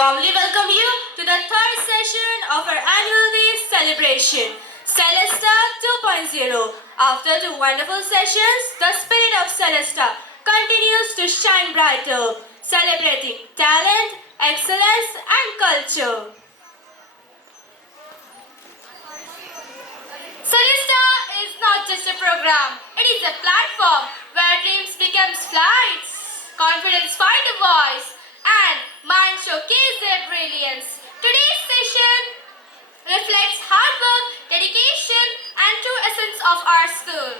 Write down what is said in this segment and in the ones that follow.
warmly welcome you to the third session of our annual day celebration, Celesta 2.0. After two wonderful sessions, the spirit of Celesta continues to shine brighter, celebrating talent, excellence and culture. Celesta is not just a program, it is a platform where dreams become flights, confidence find a voice, and minds showcase their brilliance. Today's session reflects hard work, dedication, and true essence of our school.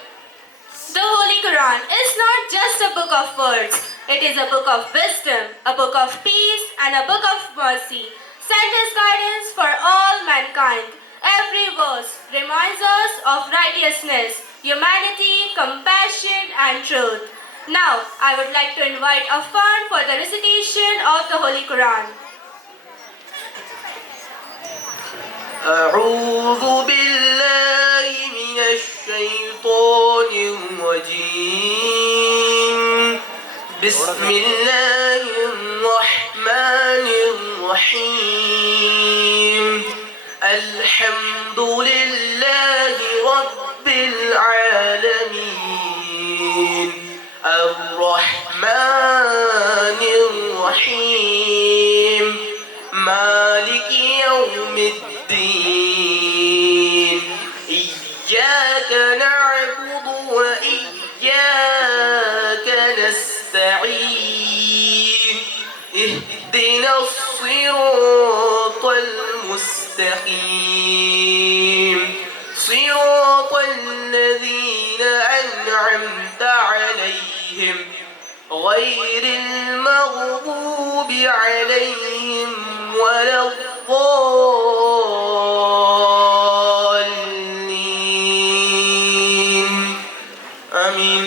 The Holy Quran is not just a book of words, it is a book of wisdom, a book of peace, and a book of mercy, sent as guidance for all mankind. Every verse reminds us of righteousness, humanity, compassion, and truth. Now, I would like to invite Affan for the recitation of the Holy Quran. أعوذ بالله من الشيطان الرجيم بسم الله الرحمن الرحيم الحمد لله رب العالمين الرحمن الرحيم مالك يوم الدين إياك نعبد وإياك نستعين اهدنا الصراط المستقيم صراط الذين أنعمت عليهم غير المغضوب عليهم ولا الضالين آمين.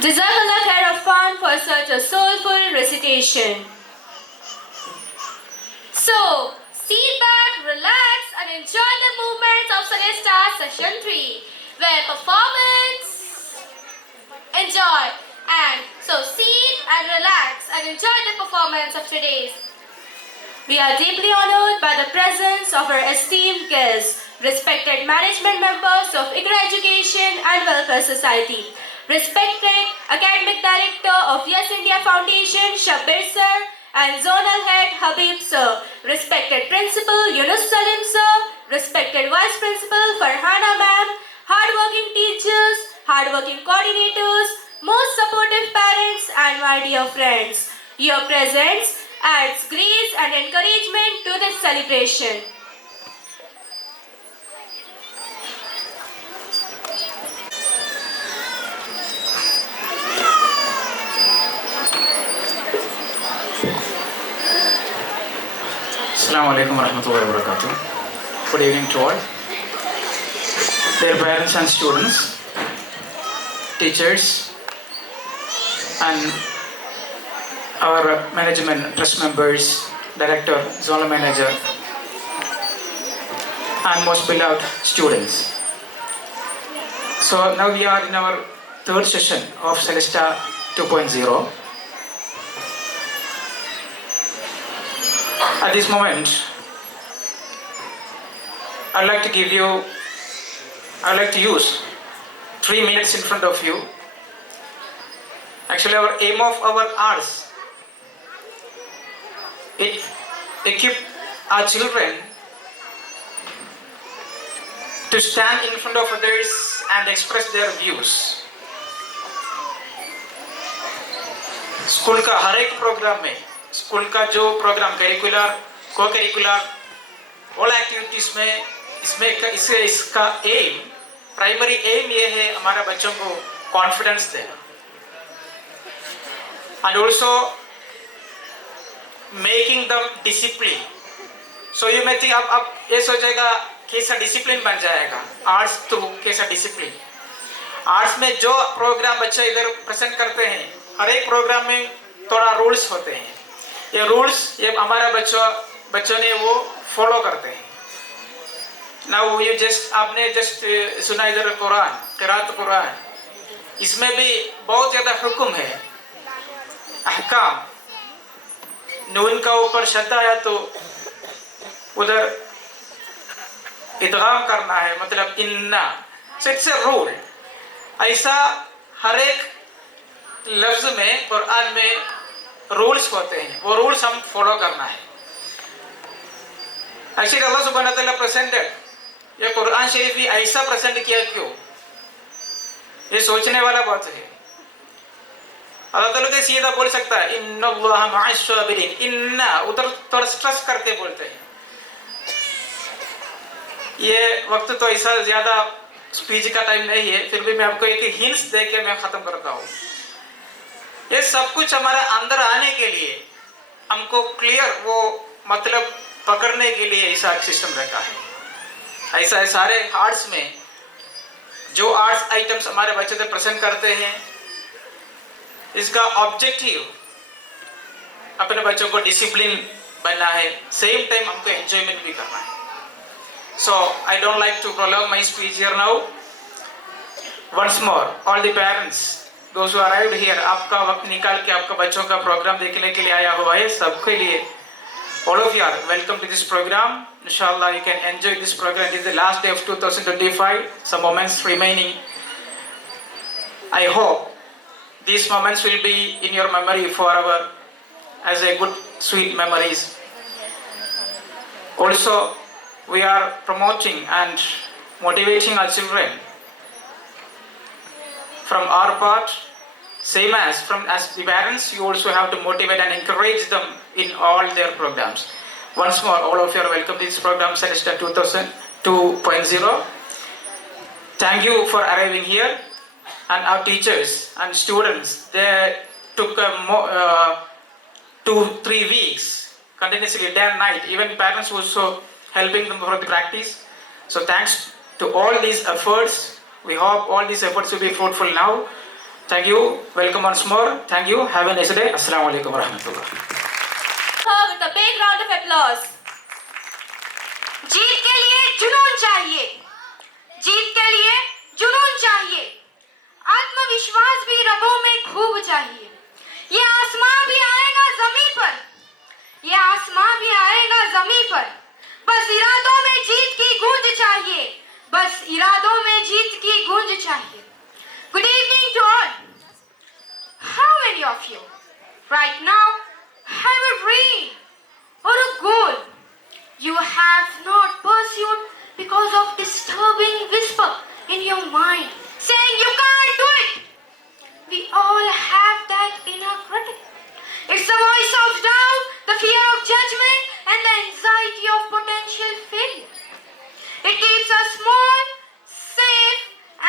Jazakallah khair Affan for such a soulful recitation. So, sit back, relax and enjoy the movements of Celesta Session 3, where performance, enjoy, and so sit and relax and enjoy the performance of today's. We are deeply honored by the presence of our esteemed guests, respected management members of Iqra Education and Welfare Society, respected Academic Director of Yes India Foundation, Shabbir Sir, and Zonal Head, Habib Sir, respected Principal, Yunus Salim Sir, respected Vice Principal, Farhana Ma'am, hardworking teachers, hardworking coordinators, most supportive parents, and my dear friends. Your presence adds grace and encouragement to this celebration. Assalamu alaikum warahmatullahi wabarakatuh. Good evening to all. Dear parents and students, teachers, and our management, trust members, director, zonal manager, and most beloved students. So now we are in our third session of Celesta 2.0. At this moment, I'd like to use 3 minutes in front of you. Actually, our aim of our arts, it equip our children to stand in front of others and express their views. School का हर एक programme में, school का जो programme curricular, को curricular, all activities में इसका M, primary aim ये है हमारा बच्चों को कॉन्फिडेंस देना, and also making them discipline. So you may think अब ये सोचेगा कैसा डिसिप्लिन बन जाएगा आर्ट्स थ्रू, कैसा डिसिप्लिन. आर्ट्स में जो प्रोग्राम बच्चे इधर प्रेजेंट करते हैं, हर एक प्रोग्राम में थोड़ा रूल्स होते हैं. ये रूल्स ये हमारा बच्चों ने वो फॉलो करते हैं. नाउ यू जस्ट आपने जस्ट सुना इधर कुरान, क़िराअत कुरान, इसमें भी बहुत ज़्यादा हुक्म है, अहकाम. नून का ऊपर शद्द आया तो उधर इदगाम करना है, मतलब इन्ना. So it's a rule. ऐसा हर एक लफ्ज में कुरान में रूल्स होते हैं, वो रूल्स हम फॉलो करना है. एक्चुअली अल्लाह सुब्हानहू व तआला प्रेजेंटेड ये कुरान शरीफ भी ऐसा प्रेजेंट किया, क्यों? ये सोचने वाला बात है. अल्लाह ताला तो सीधा बोल सकता है इन्नल्लाह मअस साबिरीन, इन्ना उधर थोड़ा स्ट्रेस करके बोलते हैं. ये वक्त तो ऐसा ज्यादा स्पीच का टाइम नहीं है, फिर भी मैं आपको एक हिंट्स दे के मैं खत्म करता हूँ. ये सब कुछ हमारे अंदर आने के लिए, हमको क्लियर वो मतलब पकड़ने के लिए ऐसा सिस्टम रहता है. ऐसा है सारे आर्ट्स में जो आर्ट्स आइटम्स हमारे बच्चे से प्रेजेंट करते हैं, इसका ऑब्जेक्टिव अपने बच्चों को डिसिप्लिन बनना है, सेम टाइम हमको एंजॉयमेंट भी करना है. So I don't like to prolong my speech here now. Once more all the parents those who arrived here, आपका वक्त निकाल के आपका बच्चों का प्रोग्राम देखने के लिए आया हुआ है, सबके लिए all of you are welcome to this program. Inshallah you can enjoy this program. It is the last day of 2025, some moments remaining. I hope these moments will be in your memory forever as a good sweet memories. Also we are promoting and motivating our children from our part, same as the parents. You also have to motivate and encourage them in all their programs. Once more, all of you are welcome to this program, Celesta 2002.0. Thank you for arriving here, and our teachers and students, they took 2-3 weeks continuously, day and night. Even parents also helping them for the practice. So thanks to all these efforts. We hope all these efforts will be fruitful now. Thank you. Welcome once more. Thank you. Have a nice day. Assalamu alaikum wa rahmatullah. With a big round of applause. जीत के लिए जुनून चाहिए, जीत के लिए जुनून चाहिए, आत्मविश्वास भी रगों में खूब चाहिए. ये आसमां भी आएगा जमीन पर, ये आसमां भी आएगा जमीन पर, बस इरादों में जीत की गूंज चाहिए, बस इरादों में जीत की गूंज चाहिए. Good evening to all. How many of you right now have a dream or a goal you have not pursued because of disturbing whisper in your mind saying you can't do it? We all have that inner critic. It's the voice of doubt, the fear of judgment, and the anxiety of potential failure. It keeps us small, safe,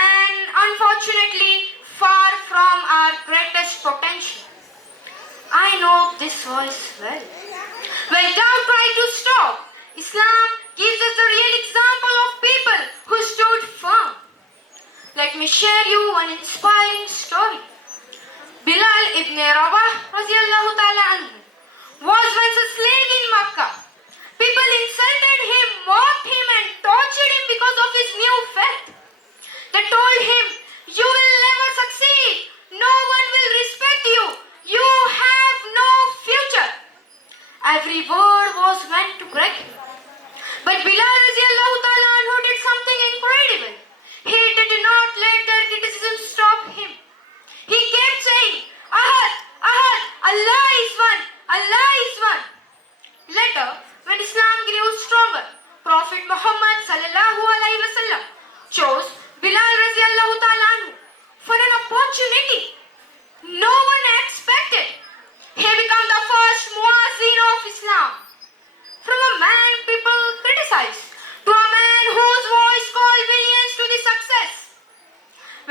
and unfortunately far from our greatest potential. I know this voice well. When doubt tried to stop, Islam gives us a real example of people who stood firm. Let me share you one inspiring story. Bilal ibn Rabah radiallahu ta'ala anhu was once a slave in Makkah. People insulted him, mocked him, and tortured him because of his new faith. They told him, "You will never succeed. No one will respect you. You have no future." Every word was meant to break him. But Bilal radiallahu ta'ala anhu did something incredible. He did not let their criticism stop him. He kept saying, "Ahad, Ahad, Allah is one, Allah is one." Later, when Islam grew stronger, Prophet Muhammad sallallahu alaihi wasallam chose Bilal radiallahu ta'ala anhu for an opportunity no one expected. He became the first muazzin of Islam. From a man people criticized to a man whose voice called millions to the success.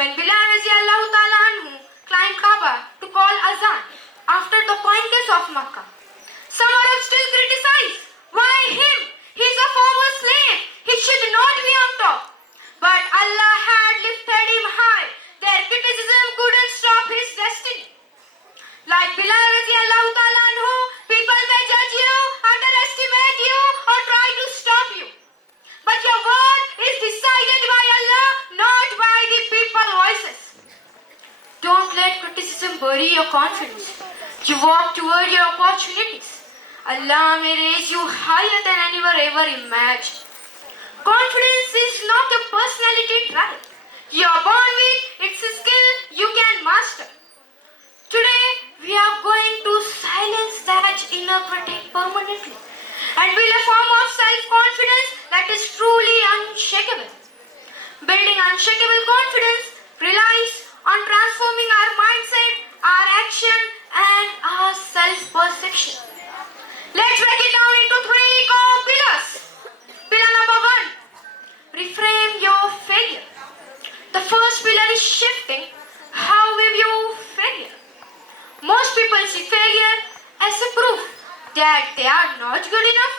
When Bilal radiallahu ta'ala anhu climbed Kaaba to call azan after the pointers of Makkah, some Arabs still criticized. Why him? He's a former slave. He should not be on top. But Allah had lifted him high. Their criticism couldn't stop his destiny. Like Bilal radiallahu ta'ala anhu, people bury your confidence. You walk toward your opportunities. Allah may raise you higher than anyone ever imagined. Confidence is not a personality trait. You are born with, it's a skill you can master. Today, we are going to silence that inner critic permanently and build a form of self-confidence that is truly unshakable. Building unshakable confidence relies on transforming our mindset, our action, and our self-perception. Let's break it down into 3 core pillars. Pillar number 1, reframe your failure. The first pillar is shifting how we view failure. Most people see failure as a proof that they are not good enough,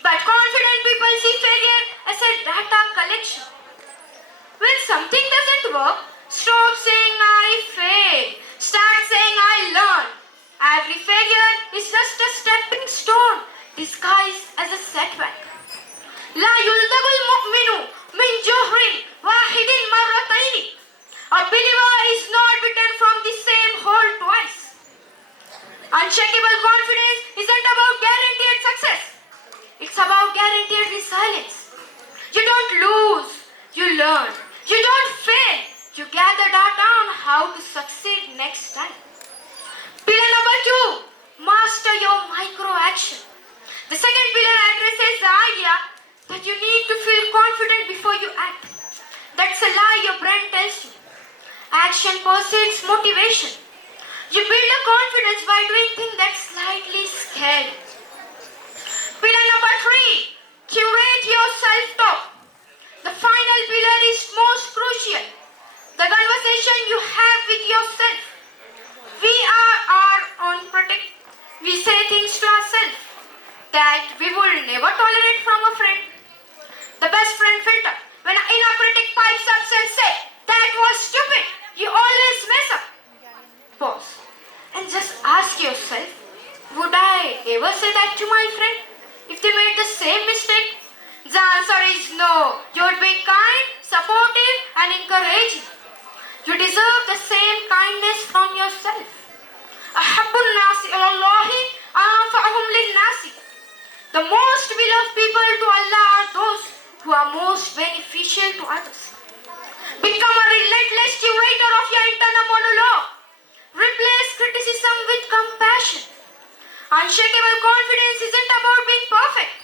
but confident people see failure as a data collection. When something doesn't work, stop saying I failed. Start saying I learned. Every failure is just a stepping stone disguised as a setback. لا يلدغ المؤمن من جهر واحد مرتين. A believer is not bitten from the same hole twice. Unshakable confidence isn't about guaranteed success. It's about guaranteed resilience. You don't lose, you learn. You don't fail, you gather data on how to succeed next time. Pillar number 2, master your micro action. The second pillar addresses the idea that you need to feel confident before you act. That's a lie your brain tells you. Action precedes motivation. You build a confidence by doing things that slightly scare you. Pillar number 3, curate your self-talk. The final pillar is most crucial. The conversation you have with yourself. We are our own critic. We say things to ourselves that we will never tolerate from a friend. The best friend filter. When an inner critic pipes up and says, that was stupid, you always mess up. Pause and just ask yourself, would I ever say that to my friend if they made the same mistake? The answer is no. You would be kind, supportive, and encouraging. You deserve the same kindness from yourself. أحب الناس إلى الله أنفعهم للناس. The most beloved people to Allah are those who are most beneficial to others. Become a relentless curator of your internal monologue. Replace criticism with compassion. Unshakable confidence isn't about being perfect.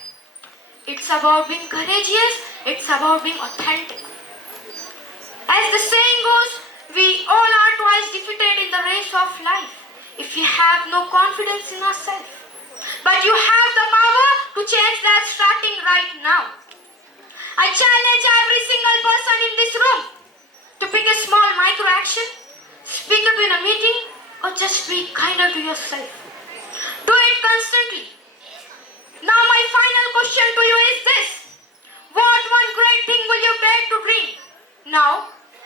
It's about being courageous. It's about being authentic. As the saying goes, we all are twice defeated in the race of life if we have no confidence in ourselves. But you have the power to change that starting right now. I challenge every single person in this room to pick a small micro action, speak up in a meeting, or just be kinder to yourself. Do it constantly. Now my final question to you is this. What one great thing will you dare to dream? Now,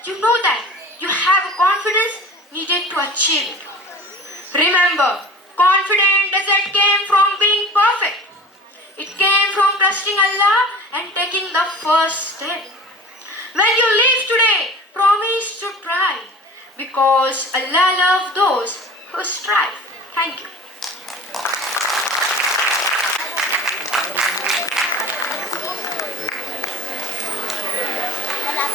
you know that you have a confidence needed to achieve it. Remember, confidence doesn't come from being perfect. It came from trusting Allah and taking the first step. When you leave today, promise to try, because Allah loves those who strive. Thank you.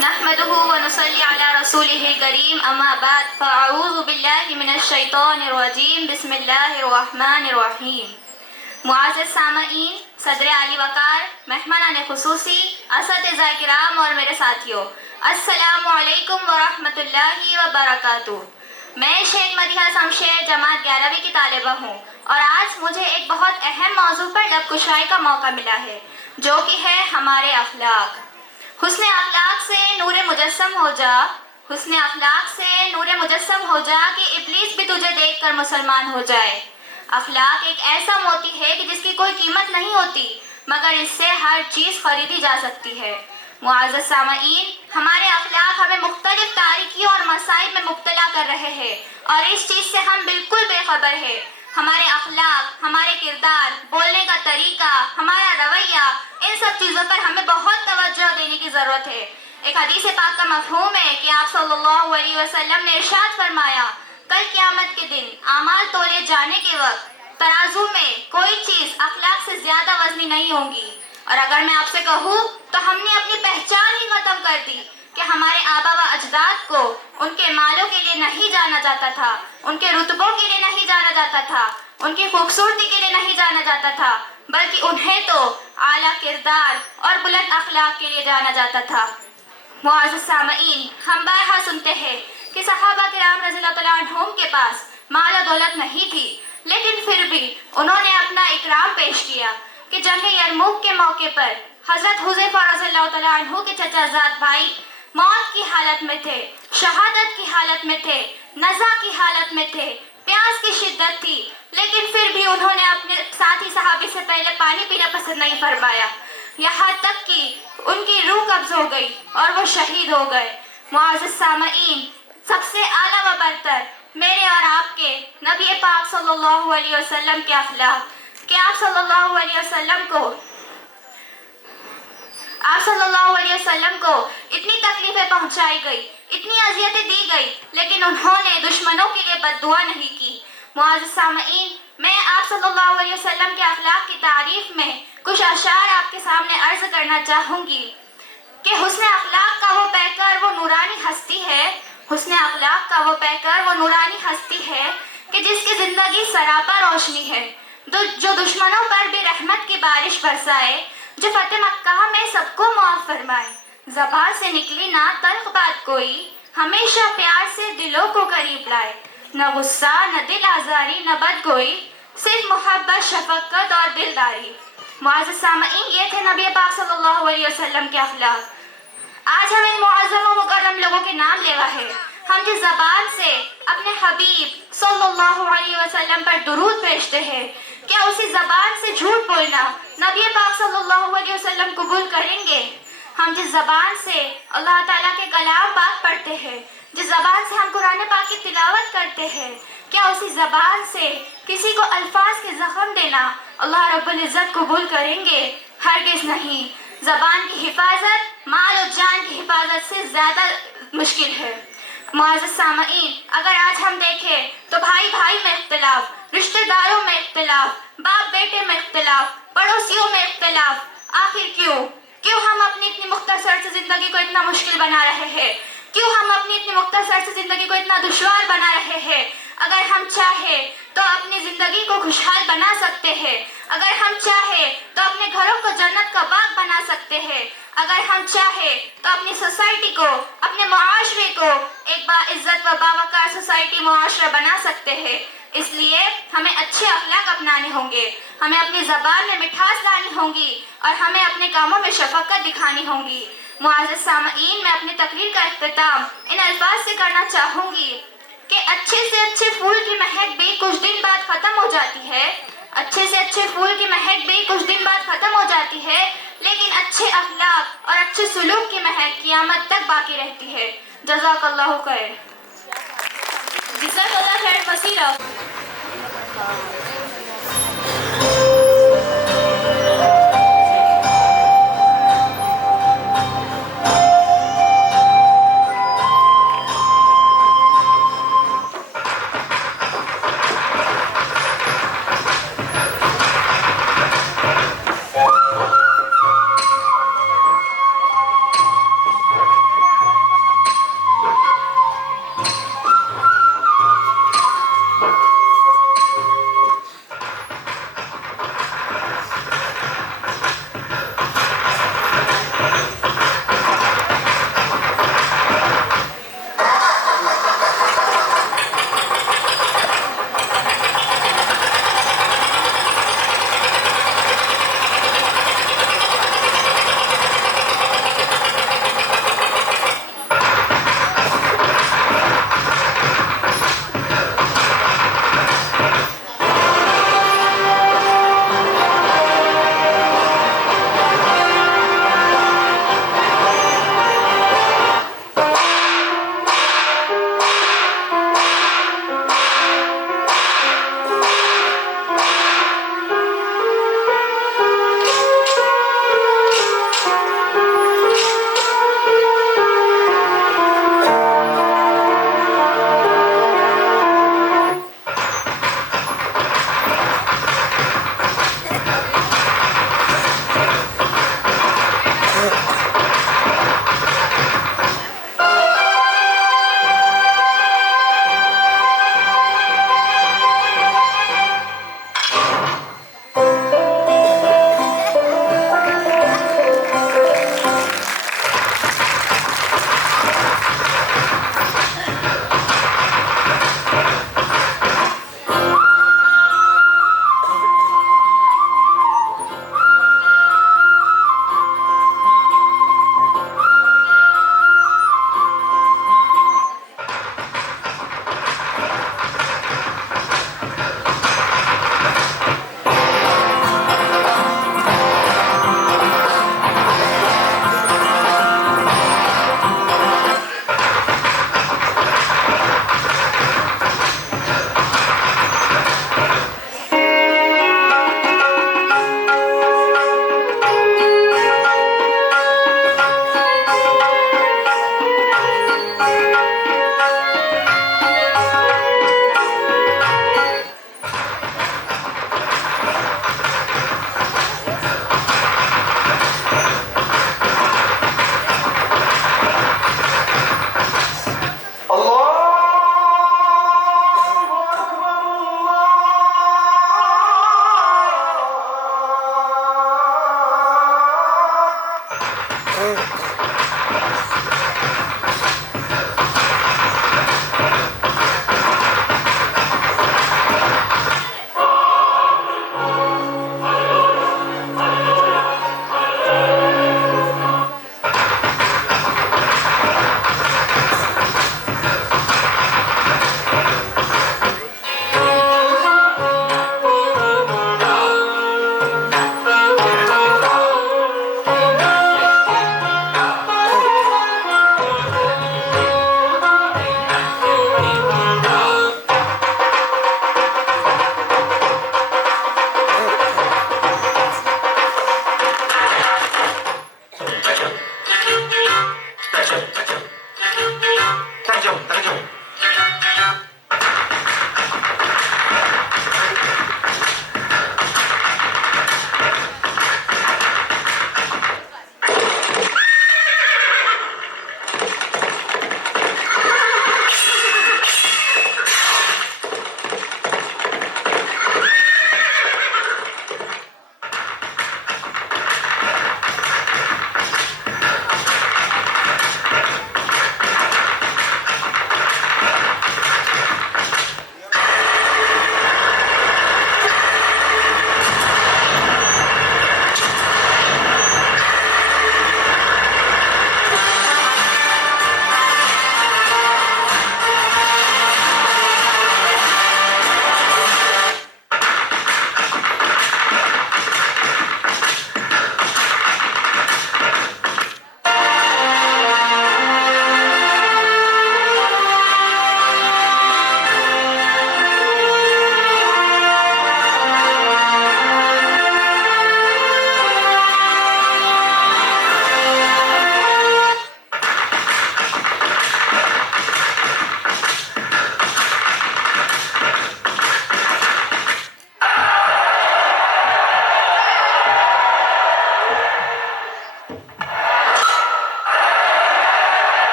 नहमदुहु व नुसल्ली अला रसूलिहिल करीम अम्मा बाद फ़अऊज़ु बिल्लाहि मिनश शैतानिर रजीम बिस्मिल्लाहिर रहमानिर रहीम। मुआज़्ज़िज़ सामईन, सदर आली वक़ार, मेहमानान खुसूसी, असातिज़ा किराम और मेरे साथियों, अस्सलामु अलैकुम व रहमतुल्लाहि व बरकातुहू। मैं शेख मदीहा शमशेर जमात 11वीं की तालिबा हूँ और आज मुझे एक बहुत अहम मौजू पर लबकुशाई का मौका मिला है, जो कि है हमारे अखलाक। हुस्ने अखलाक से नूरे मुजस्सम हो जा, हुस्ने अखलाक से नूरे मुजस्सम हो जा कि इब्लीस भी तुझे देखकर मुसलमान हो जाए। अखलाक एक ऐसा मोती है कि जिसकी कोई कीमत नहीं होती, मगर इससे हर चीज़ खरीदी जा सकती है। मुआज़्ज़िज़ सामईन, हमारे अखलाक हमें मुख्तलिफ तारीकियों और मसाइब में मुब्तला कर रहे हैं और इस चीज़ से हम बिल्कुल बेखबर है। हमारे अखलाक, हमारे किरदार, बोलने का तरीका, हमारा रवैया, इन सब चीज़ों पर हमें बहुत तवज्जो देने की ज़रूरत है। एक हदीस पाक का मफ़हूम है कि आप सल्लल्लाहु अलैहि वसल्लम ने इरशाद फरमाया, कल क़यामत के दिन आमाल तोले जाने के वक्त तराजू में कोई चीज अखलाक से ज्यादा वजनी नहीं होगी। और अगर मैं आपसे कहूँ तो हमने अपनी पहचान ही खत्म कर दी कि हमारे आबा व अजदाद को उनके मालों के लिए नहीं जाना जाता था, उनके रुतबों के लिए नहीं जाना जाता था, उनकी खूबसूरती के लिए नहीं जाना जाता था, बल्कि उन्हें तो आला किरदार और बुलंद अखलाक के लिए जाना जाता था। मुआज़्ज़िज़ सामईन, हम बारहा सुनते हैं कि सहाबा किराम रज़ियल्लाहु तआला अन्हुम के पास माल और दौलत नहीं थी, लेकिन फिर भी उन्होंने अपना इकराम पेश किया कि जंग यरमुक के मौके पर हजरत हुज़ैफा रज़ियल्लाहु तआला अन्हु के चचाजाद भाई मौत की हालत में थे, शहादत की हालत में थे, नज़ा की हालत में थे, प्यास की शिद्दत थी, लेकिन फिर भी उन्होंने अपने साथी सहाबी से पहले पानी पीना पसंद नहीं फरमाया, यहाँ तक कि उनकी रूह कब्ज हो गई और वो शहीद हो गए। मुआज़्ज़िज़ सामईन, सबसे आला व बरतर मेरे और आपके नबी पाक सल्लल्लाहु अलैहि वसल्लम के अखलाक कि आप सल्लल्लाहु अलैहि वसल्लम को इतनी तकलीफें पहुंचाई गई, इतनी अजियतें दी गई, लेकिन उन्होंने दुश्मनों के लिए बद्दुआ नहीं की। मुआज़्ज़िज़ सामईन, मैं आप सल्लल्लाहु अलैहि वसल्लम के अखलाक की तारीफ में कुछ अशार आपके सामने अर्ज करना चाहूँगी कि हुस्न अखलाक का वो पैकर वो नूरानी हस्ती है, हुस्न अखलाक का वो पैकर वो नूरानी हस्ती है कि जिसकी ज़िंदगी सरापा रोशनी है, जो दुश्मनों पर भी रहमत की बारिश बरसाए, जो फतेह मक्का में सबको माफ फरमाए। ज़बान से निकली ना तल्ख बात कोई, हमेशा प्यार से दिलों को करीब लाए, न गुस्सा न दिल आज़ारी न बदगोई, सिर्फ मोहब्बत शफकत और दिलदारी। मुआज़्ज़िज़ सामईन, ये थे नबी पाक सल्लल्लाहु अलैहि वसल्लम के अखलाक। आज हम इन मुअज़्ज़म व मुकर्रम लोगों के नाम लेवा है, हम जिस ज़बान से अपने हबीब सल्लल्लाहु अलैहि वसल्लम पर दुरूद भेजते हैं, क्या उसी ज़बान से झूठ बोलना नबी पाक सल्लल्लाहु अलैहि वसल्लम कबूल करेंगे? हम जिस ज़बान से अल्लाह ताला के कलाम पाक पढ़ते हैं, जिस ज़बान से हम कुरान पाक की तिलावत करते हैं, क्या उसी ज़बान से किसी को अल्फाज के ज़ख्म देना अल्लाह रब्बुल इज़्ज़त कबूल करेंगे? हरगिज़ नहीं। ज़बान की हिफाजत माल और जान की हिफाजत से ज़्यादा मुश्किल है। मुआज़्ज़िज़ सामईन, अगर आज हम देखें तो भाई भाई में इख्तिलाफ, रिश्तेदारों में इख्तिलाफ, बाप बेटे में इख्तिलाफ, पड़ोसियों में इख्तिलाफ, आखिर क्यों हम अपनी इतनी मुख्तसर से ज़िंदगी को इतना मुश्किल बना रहे हैं? क्यों हम अपनी इतनी मुख्तसर से ज़िंदगी को इतना दुश्वार बना रहे हैं? अगर हम चाहे तो अपनी ज़िंदगी को खुशहाल बना सकते हैं, अगर हम चाहे तो अपने घरों को जन्नत का बाग बना सकते हैं, अगर हम चाहे तो अपनी सोसाइटी को, अपने मुआशरे को एक बाइज्जत व बावकार सोसाइटी मुआशरा बना सकते हैं। इसलिए हमें अच्छे अखलाक अपनाने होंगे, हमें अपनी ज़बान में मिठास लानी होगी और हमें अपने कामों में शफकत दिखानी होगी। मुआज़्ज़िज़ सामईन, मैं अपनी तकरीर का इख्तिताम इन अल्फाज से करना चाहूँगी कि अच्छे से अच्छे फूल की महक भी कुछ दिन बाद ख़त्म हो जाती है, अच्छे से अच्छे फूल की महक भी कुछ दिन बाद ख़त्म हो जाती है, लेकिन अच्छे अखलाक और अच्छे सुलूक की महक क़यामत तक बाकी रहती है। जज़ाकल्लाहु खैर। जज़ाकल्लाह खैर मसीरा।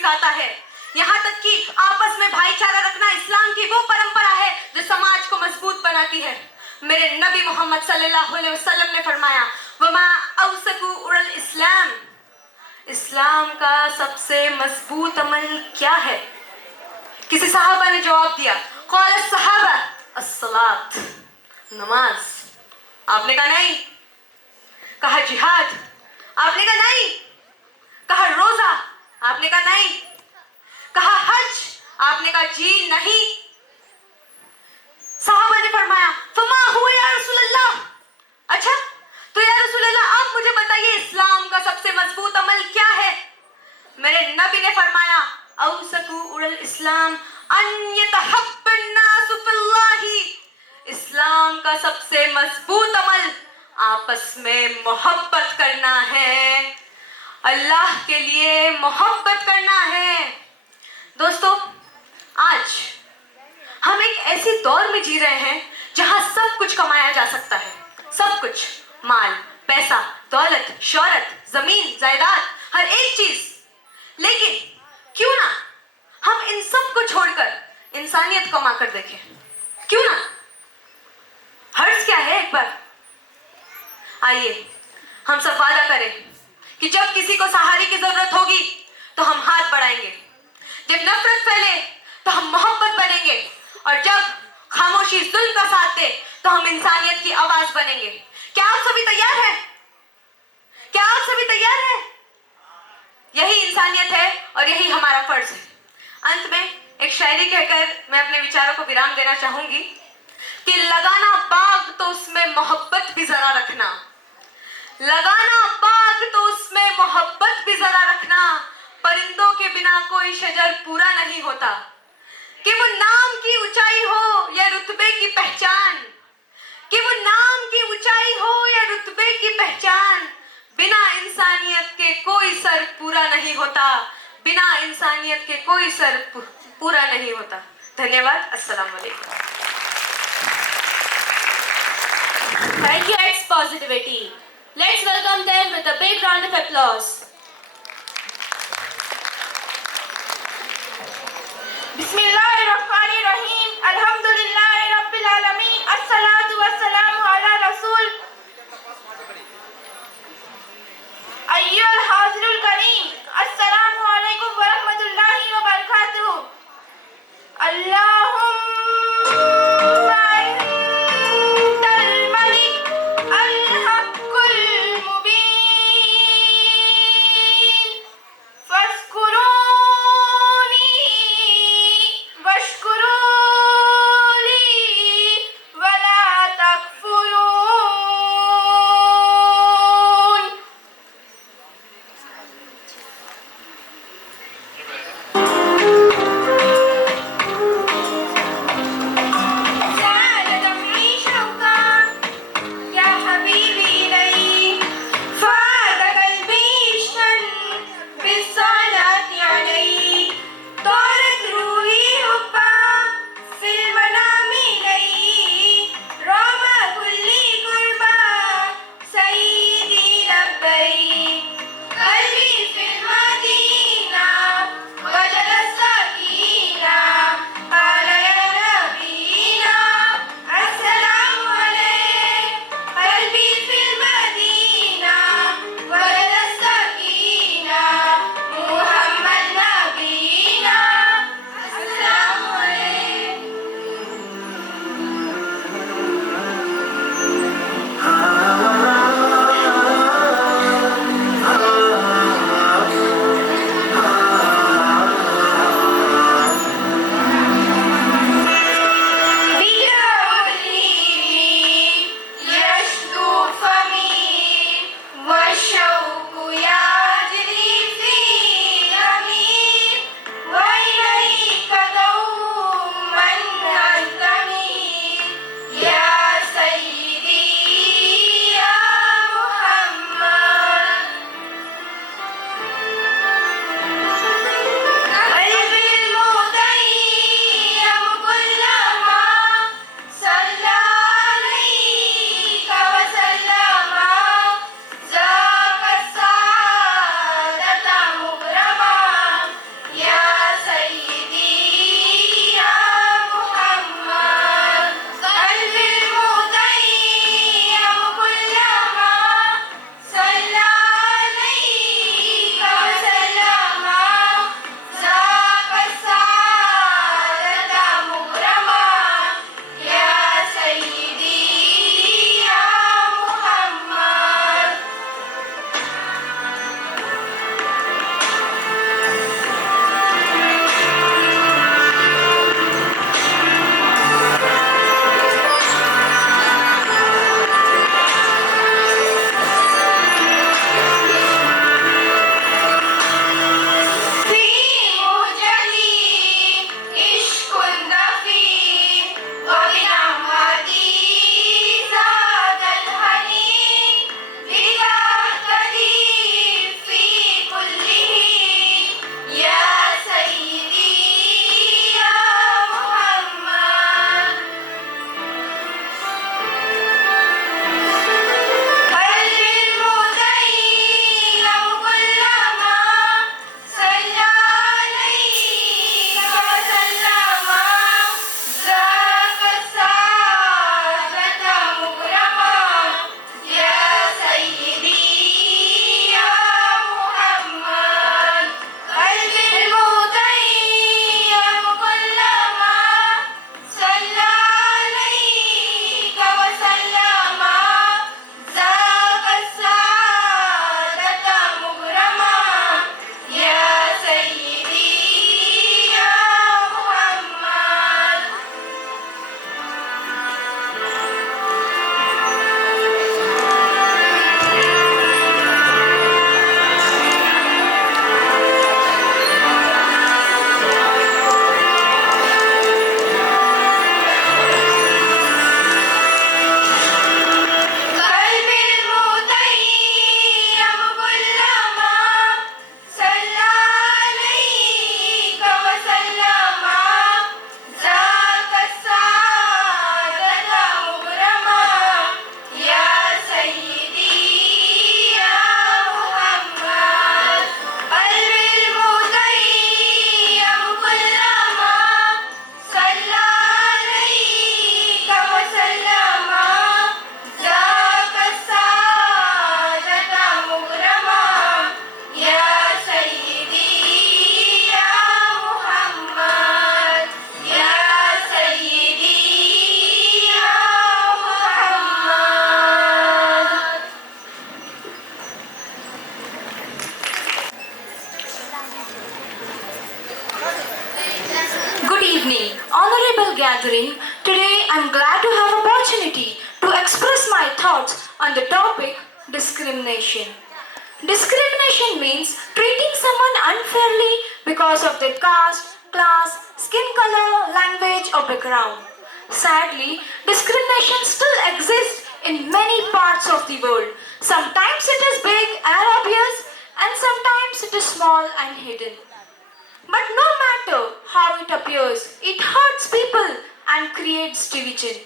सिखाता है। यहाँ तक कि आपस में भाईचारा रखना इस्लाम की वो परंपरा है जो समाज को मजबूत बनाती है। मेरे नबी मोहम्मद सल्लल्लाहु अलैहि वसल्लम ने फरमाया, वमा औसकु उरल इस्लाम, इस्लाम का सबसे मजबूत अमल क्या है? किसी सहाबा ने जवाब दिया, क़ाल सहाबा अस्सलात, नमाज। आपने कहा नहीं। कहा जिहाद, आपने कहा नहीं। कहा रोजा, आपने कहा नहीं। कहा हज, आपने कहा जी नहीं। सहाबा ने फरमाया, फमा हुआ या रसूलल्लाह, अच्छा तो या रसूलल्लाह आप मुझे बताइए इस्लाम का सबसे मजबूत अमल क्या है? मेरे नबी ने फरमाया, औसकु उरल इस्लाम अन यतहब्बन नासु फिल्लाही, इस्लाम का सबसे मजबूत अमल आपस में मोहब्बत करना है, अल्लाह के लिए मोहब्बत करना है। दोस्तों, आज हम एक ऐसे दौर में जी रहे हैं जहां सब कुछ कमाया जा सकता है, सब कुछ, माल, पैसा, दौलत, शोहरत, जमीन, जायदाद, हर एक चीज। लेकिन क्यों ना हम इन सब को छोड़कर इंसानियत कमा कर देखें? क्यों ना? हर्ज क्या है? एक बार आइए हम सब वादा करें कि जब किसी को सहारे की जरूरत होगी तो हम हाथ बढ़ाएंगे, जब नफरत फैले तो हम मोहब्बत बनेंगे, और जब खामोशी जुल्म का साथ दे तो हम इंसानियत की आवाज बनेंगे। क्या आप सभी तैयार हैं? क्या आप सभी तैयार हैं? यही इंसानियत है और यही हमारा फर्ज है। अंत में एक शायरी कहकर मैं अपने विचारों को विराम देना चाहूंगी कि लगाना बाग तो उसमें मोहब्बत भी जरा रखना, लगाना बाग तो उसमें मोहब्बत भी जरा रखना, परिंदों के बिना कोई शजर पूरा नहीं होता, कि वो नाम की ऊंचाई हो या रुतबे की पहचान, कि वो नाम की ऊंचाई हो या रुतबे की पहचान, बिना इंसानियत के कोई सर पूरा नहीं होता, बिना इंसानियत के कोई सर पूरा नहीं होता। धन्यवाद। अस्सलाम वालेकुम। Thank you, X Positivity. Let's welcome them with a big round of applause. बिस्मिल्लाहिर्रहमानिर्रहीम, अल्हम्दुलिल्लाहि रब्बिल आलमीन, अस्सलातु वस्सलामु अला रसूल। अय्युहल हाज़िरुल करीम, अस्सलामु अलैकुम व रहमतुल्लाहि व बरकातुहू। अल्लाहुम्मा अंतल मलिक अल हक़्कुल मुबीन, फज़्कुरूनी gathering, today I'm glad to have opportunity to express my thoughts on the topic discrimination. Discrimination means treating someone unfairly because of their caste, class, skin color, language or background. Sadly, discrimination still exists in many parts of the world. Sometimes it is big and obvious and sometimes it is small and hidden. But no matter how it appears, it hurts people and creates division.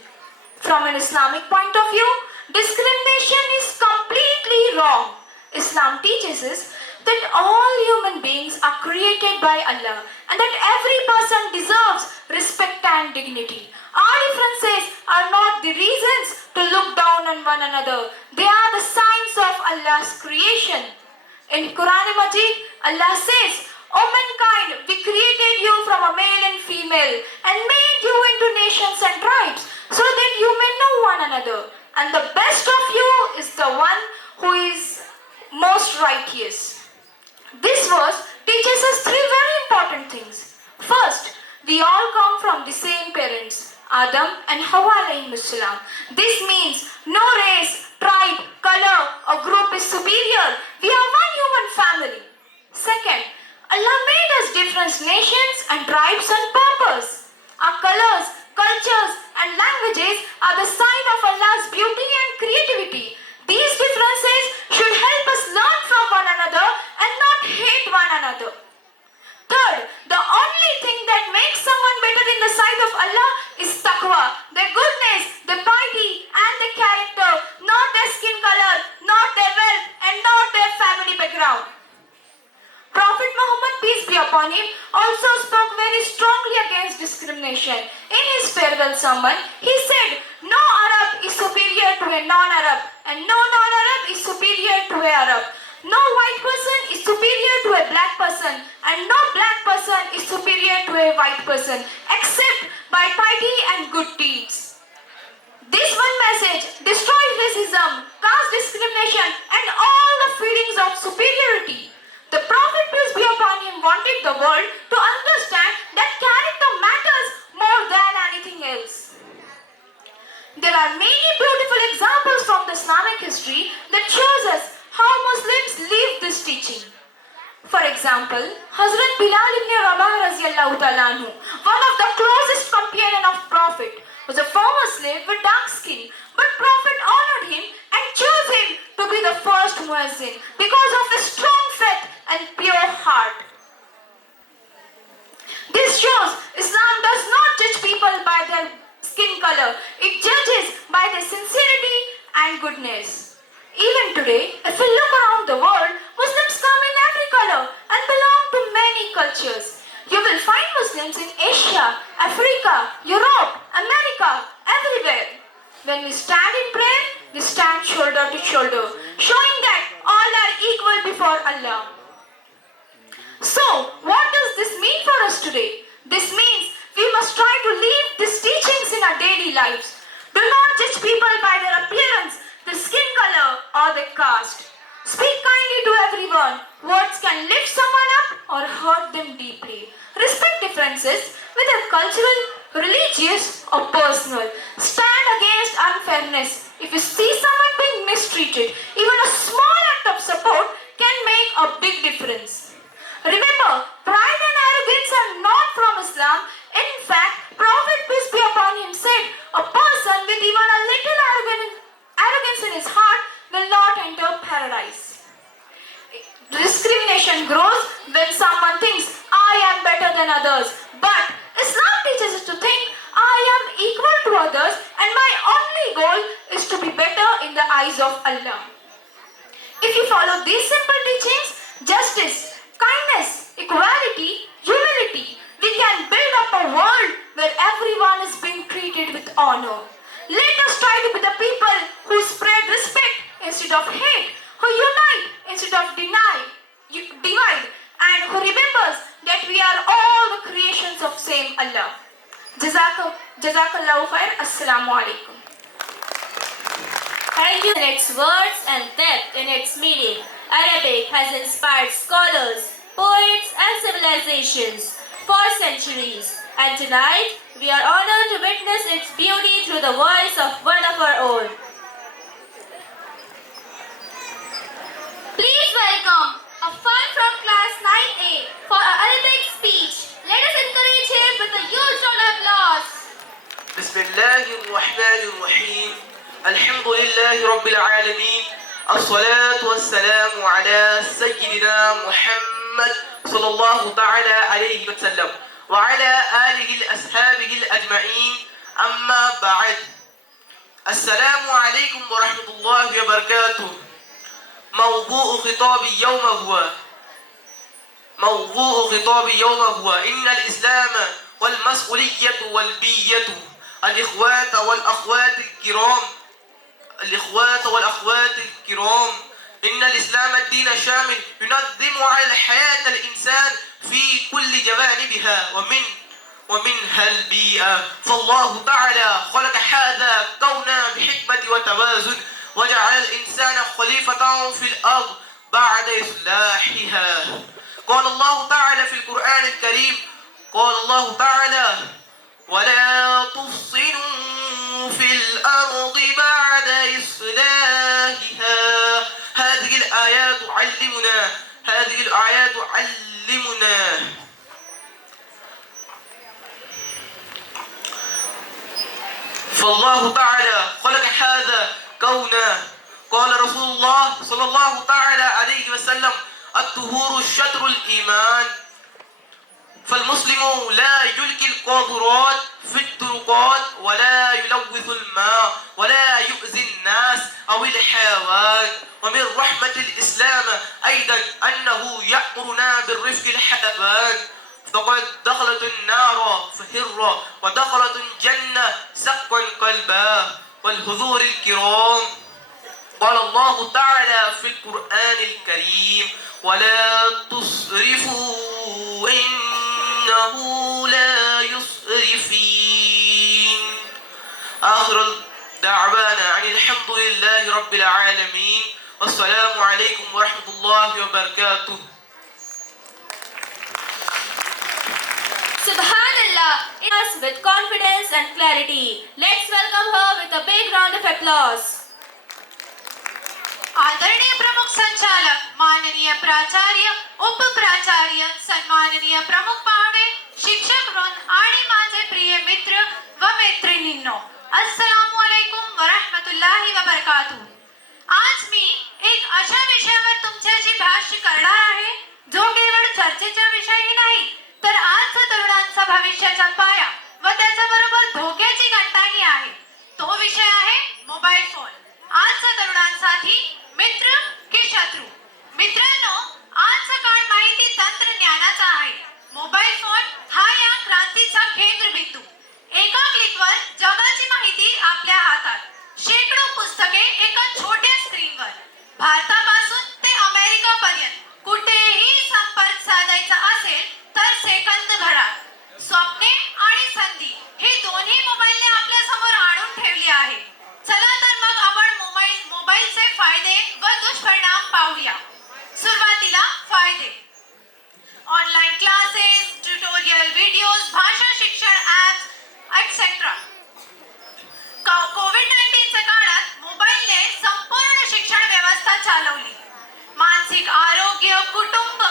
From an Islamic point of view, discrimination is completely wrong. Islam teaches us that all human beings are created by Allah and that every person deserves respect and dignity. Our differences are not the reasons to look down on one another. They are the signs of Allah's creation. In Quran Majid, Allah says, O mankind, we created you from a male and female and made you into nations and tribes so that you may know one another. And the best of you is the one who is most righteous. This verse teaches us three very important things. First, we all come from the same parents, Adam and Hawa alayhim salam. This means no race, tribe, color or group is superior. We are one human family. Second, Allah made us different nations and tribes on purpose. Our colors, cultures and languages are the sign of Allah's beauty and creativity. These differences should help us learn from one another and not hate one another. Third, the only thing that makes someone better in the sight of Allah is taqwa, their goodness, their piety and their character, not their skin color, not their wealth and not their family background. Prophet Muhammad, peace be upon him, also spoke very strongly against discrimination. In his farewell sermon, he said, no Arab is superior to a non-Arab and no non-Arab is superior to a Arab. No white person is superior to a black person and no black person is superior to a white person except by piety and good deeds. This one message destroys racism, caste discrimination and all the feelings of superiority. The Prophet, peace be upon him, wanted the world to understand that character matters more than anything else. There are many beautiful examples from the Islamic history that shows us how Muslims live this teaching. For example, Hazrat Bilal ibn Rabah raziyallahu ta'ala anhu, one of the closest companion of Prophet, was a former slave with dark skin, but Prophet honored him and chose him to be the first muezzin because of his strong faith and pure heart. This shows Islam does not judge people by their skin color. It judges by their sincerity and goodness. Even today, if we look around the world, Muslims come in every color and belong to many cultures. You will find Muslims in Asia, Africa, Europe, America, everywhere. When we stand in prayer, we stand shoulder to shoulder, showing that all are equal before Allah. So, what does this mean for us today? This means we must try to live these teachings in our daily lives. Do not judge people by their appearance, their skin color or their caste. Speak kindly to everyone. Words can lift someone up or hurt them deeply. Respect differences, whether cultural, religious or personal. Stand against unfairness. If you see someone being mistreated, even a small act of support can make a big difference. Remember, pride and arrogance are not from Islam. In fact, Prophet, peace be upon him, said, a person with even a little arrogance in his heart will not enter paradise. Discrimination grows when someone thinks, I am better than others. But Islam teaches us to think, I am equal to others and my only goal is to be better in the eyes of Allah. If you follow these simple teachings, justice, kindness, equality, humility, we can build up a world where everyone is being treated with honor. Let us try to be the people who spread respect instead of hate, who unite instead of divide, and who remembers that we are all the creations of same Allah. Jazakallahu khair. Assalamu alaikum. Thank you. In its words and depth in its meaning, Arabic has inspired scholars, poets and civilizations for centuries. And tonight, we are honored to witness its beauty through the voice of one of our own. Please welcome a fun from class 9A for our Arabic speech. Let us encourage him with a huge round of applause. بسم الله الرحمن الرحيم الحمد لله رب العالمين الصلاة والسلام على سيدنا محمد صلى الله تعالى عليه وسلم وعلى آله الأصحابه الأجمعين أما بعد السلام عليكم ورحمة الله وبركاته موضوع خطابي يوم هو إن الإسلام والمسؤولية والبية الإخوات والأخوات الكرام إن الإسلام الدين الشامل ينظم على الحياة الإنسان في كل جوانبها ومنها البيئة فالله تعالى خلق هذا كونا بحكمة وتوازن وجعل الإنسان خليفة في الأرض بعد إصلاحها قال الله تعالى في القرآن الكريم قال الله تعالى ولا تفسدوا في الأرض بعد إصلاحها هذه الآيات تعلمنا فالله تعالى خلق هذا كونا قال رسول الله صلى الله تعالى عليه وسلم الطهور شطر الإيمان فالمسلم لا يلقي القاذورات في الطرقات ولا يلوث الماء ولا يؤذي الناس أو الحيوان ومن رحمة الإسلام أيضا أنه يأمرنا بالرفق الحيوان فقد دخلت النار فهر ودخلت الجنة سقا قلبا والحضور الكرام قال الله تعالى في القرآن الكريم ولا تسرفوا إنه لا يسرفين آخر دعوانا عن الحمد لله رب العالمين والسلام عليكم ورحمة الله وبركاته Subhanallah, us with confidence and clarity. Let's welcome her with a big round of applause. आदरणीय प्रमुख संचालक माननीय प्राचार्य उपप्राचार्य सन्माननीय प्रमुख पाहुणे शिक्षक वृंद आणि माझे प्रिय मित्र व मैत्रिणींनो अस्सलामु अलैकुम व रहमतुल्लाहि व बरकातुहू आज मी एक अशा विषयावर तुमच्याशी भाष्य करणार आहे जो केवळ चर्चेच्या विषयी नाही तर आजच्या तरुणांचा भविष्याचा पाया व त्याच्याबरोबर धोक्याची घंटाही आहे तो विषय आहे मोबाईल फोन आजच्या तरुणांसाठी मित्र की शत्रू मित्रांनो आजचा काळ माहिती तंत्रज्ञानाचा आहे मोबाईल फोन हा या क्रांतीचा केंद्रबिंदू एका क्लिकवर जगाची माहिती आपल्या हातात शेकडो पुस्तके एका छोट्या स्क्रीनवर भारतापासून ते अमेरिकापर्यंत कुठेही संपर्क साधायचा असेल तर सेकंद घडा स्वप्ने आणि संधी हे दोन्ही मोबाईलने आपल्या समोर आणून ठेवली आहे चला तर मग आपण मोबाईलचे फायदे व दुष्परिणाम पाहूया सुरुवातीला फायदे ऑनलाइन क्लासेस ट्युटोरियल व्हिडिओज भाषा शिक्षण ॲप्स एक्सेट्रा कोविड-19 काळात मोबाईलने संपूर्ण शिक्षण व्यवस्था चालवली मानसिक आरोग्य कुटुंब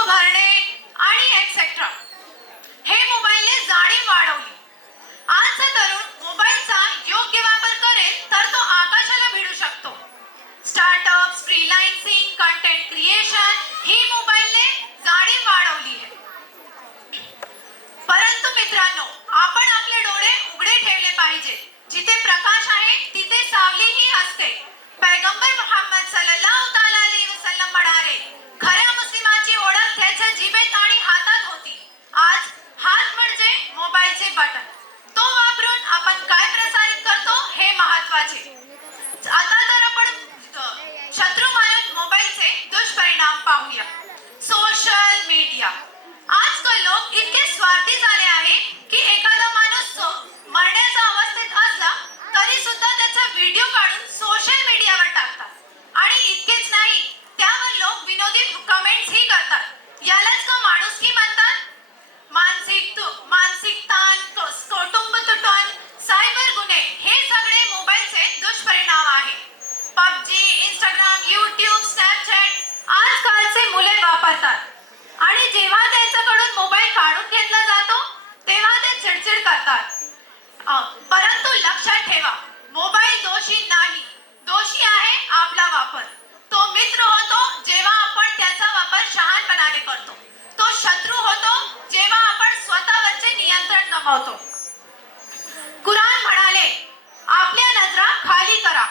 भरणे आणि एक्सेट्रा हे मोबाईलने जाणीव वाढवली आजचा तरुण मोबाईलचा योग्य वापर करेल तर तो आकाशाला भिडू शकतो स्टार्टअप्स फ्रीलान्सिंग कंटेंट क्रिएशन ही मोबाईलने जाणीव वाढवली आहे परंतु मित्रांनो आपण आपले डोळे उघडे ठेवले पाहिजे जिथे प्रकाश आहे तिथे सावलीही असते पैगंबर मुहम्मद सल्लल्लाहु ताला अलैहि वसल्लम म्हणाले खऱ्या मुस्लिमाची ओळख त्याच्या जिभेत आणि हातात होती आज हात म्हणजे मोबाईलचे बटन तो वापरून आपण काय प्रसारित करतो हे महत्त्वाचे आता तर आपण शत्रू मानक मोबाईलचे दुष्परिणाम पाहूया सोशल मीडिया आजकाल लोक इतके स्वार्थी झाले आहे की एखादा माणूस मरण्याच्या अवस्थेत असला तरी सुद्धा त्याचा व्हिडिओ काढून सोशल मीडियावर टाकतात आणि इतकेच नाही त्यावर लोक विनोदी कमेंट्स ही करतात यालाच का माणुसकी म्हणतात मानसिक जातात. परंतु लक्षात ठेवा, मोबाईल दोषी नाही, दोषी आहे आपला वापर. तो मित्र होतो जेव्हा आपण त्याचा वापर शहाणपणाने करतो. तो शत्रू होतो जेव्हा आपण स्वतःवरचे नियंत्रण गमावतो. कुराण म्हणाले, आपल्या नजरा खाली करा,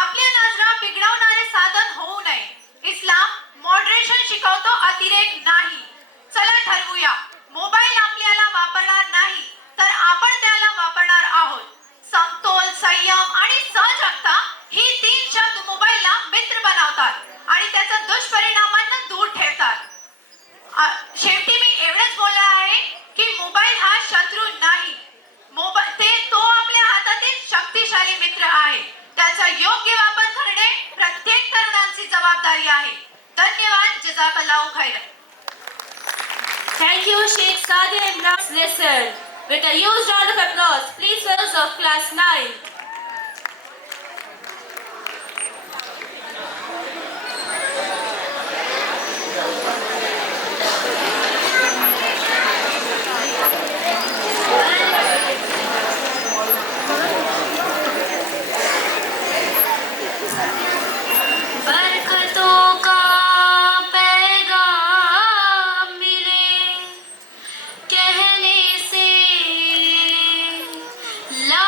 आपल्या नजरा बिघडवणारे साधन होऊ नये. इस्लाम मॉडरेशन शिकवतो, अतिरेक नाही. चला ठरवूया, मोबाईल आपल्याला वापरणार नाही तर आपण त्याला वापरणार आहोत. समतोल, संयम आणि सजगता ही 3 शब्द मोबाईलला मित्र बनवतात आणि त्याचा दुष्परिणामांना दूर ठेवतात. शेवटी मी एवढंच बोलणार आहे की मोबाईल हा शत्रू नाही, तो आपल्या हातातील शक्तिशाली मित्र आहे. त्याचा योग्य वापर करणे प्रत्येक तरुणांची जबाबदारी आहे. धन्यवाद. जजाकल्लाहु खैरन. Thank you, Sheikh Sadi and Nas lesson. With a huge round of applause, please welcome of class 9. बरकतों का पैगाम मिले कहने से ला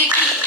तुझी